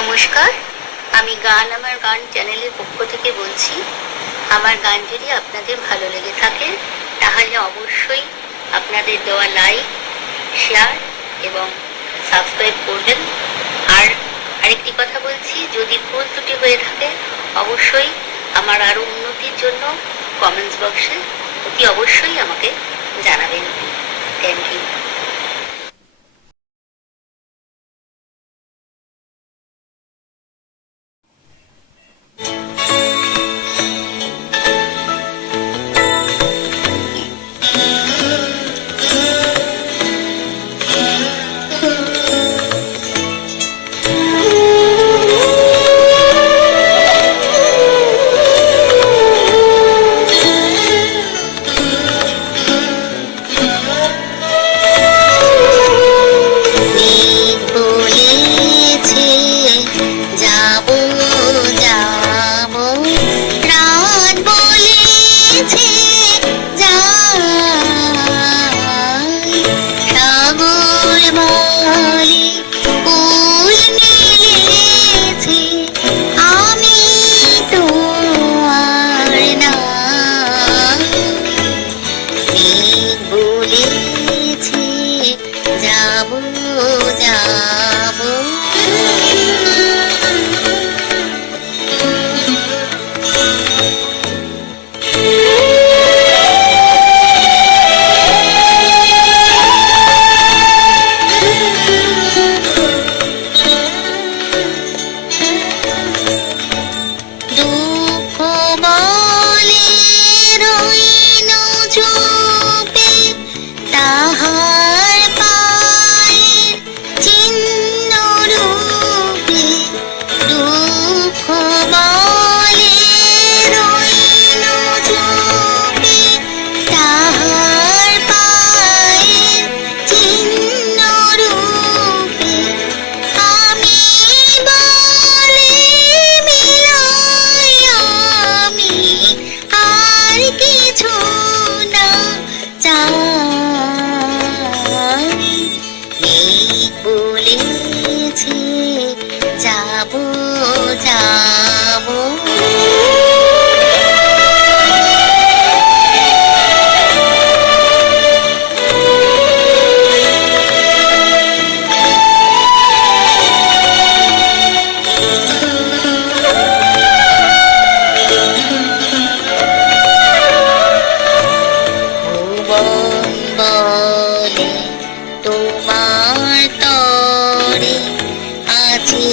নমস্কার, আমি আমার গান চ্যানেলের পক্ষ থেকে বলছি। আমার গান যদি আপনাদের ভালো লেগে থাকে তাহলে অবশ্যই আপনাদের দেওয়া লাইক, শেয়ার এবং সাবস্ক্রাইব করবেন। আর আরেকটি কথা বলছি, যদি ভুল ত্রুটি হয়ে থাকে অবশ্যই আমার আরও উন্নতির জন্য কমেন্টস বক্সে অতি অবশ্যই আমাকে জানাবেন। Thank you. তোমার তরে আছি।